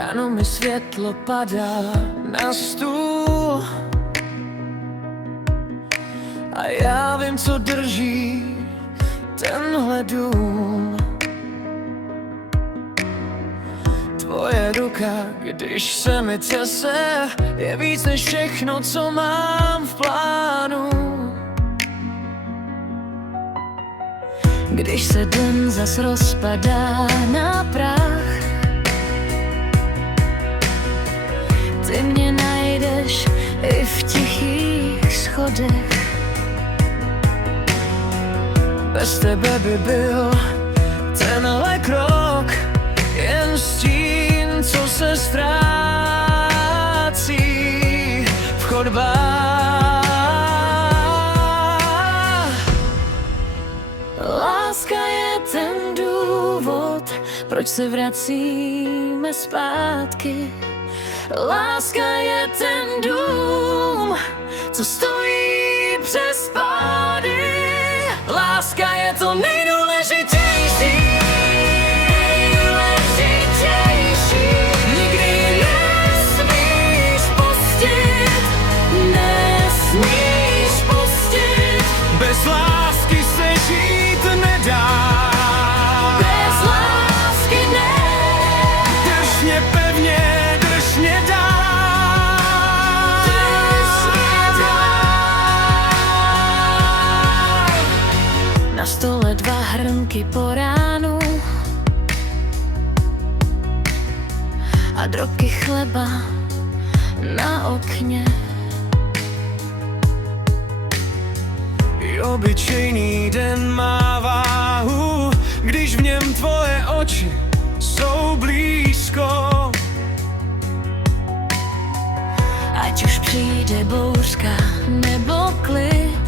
Ráno mi světlo padá na stůl a já vím, co drží tenhle dům. Tvoje ruka, když se mi třese, je víc než všechno, co mám v plánu. Když se den zas rozpadá na prach, ty mě najdeš i v tichých schodech. Bez tebe by byl tenhle krok jen stín, co se ztrácí v chodbách. Láska je ten důvod, proč se vracíme zpátky. Láska je ten dům, co stojí přes pády. Láska je to nejdůležitější. Nikdy ji nesmíš pustit, nesmíš pustit. Bez lásky se žít nedá. Bez lásky ne. Drž mě pevně, drž mě dál. Na stole 2 hrnky po ránu a drobky chleba na okně. I obyčejný den má váhu, když v něm tvoje oči jsou blízko. Ať už přijde bouřka nebo klid,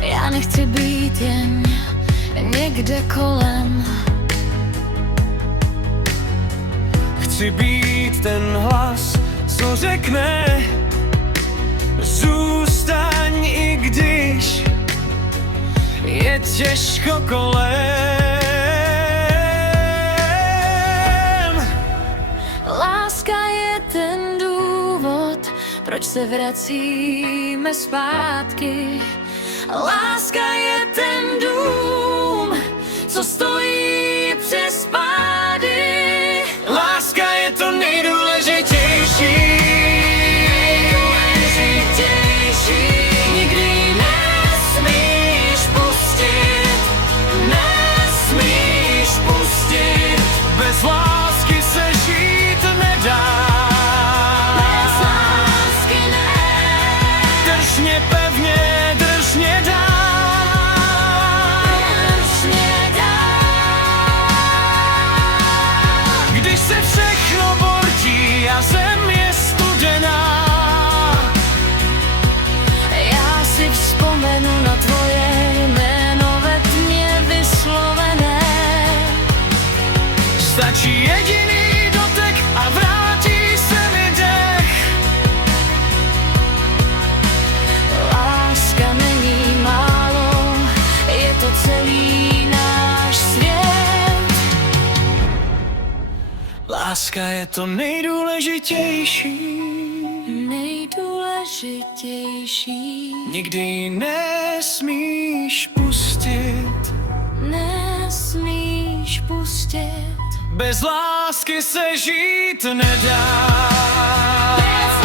já nechci být jen někde kolem. Chci být ten hlas, co řekne zůstaň, i když je těžko kolem. Láska je ten důvod, proč se vracíme zpátky. Láska je ten dům, co stojí přes pády. Láska je to nejdůležitější. Nikdy ji nesmíš pustit, nesmíš pustit. Bez lásky se žít nedá. Bez lásky ne. Drž mě pevně, drž mě dál. Drž mě dál. Když se všechno bortí a zem je studená, Já si vzpomenu na tvoje jméno ve tmě vyslovené. stačí jediný dotek a vrátí se mi dech. Láska není málo, je to celý náš svět. Láska je to nejdůležitější. Nejdůležitější. Nikdy ji nesmíš pustit. Nesmíš pustit. Bez lásky se žít nedá. Bez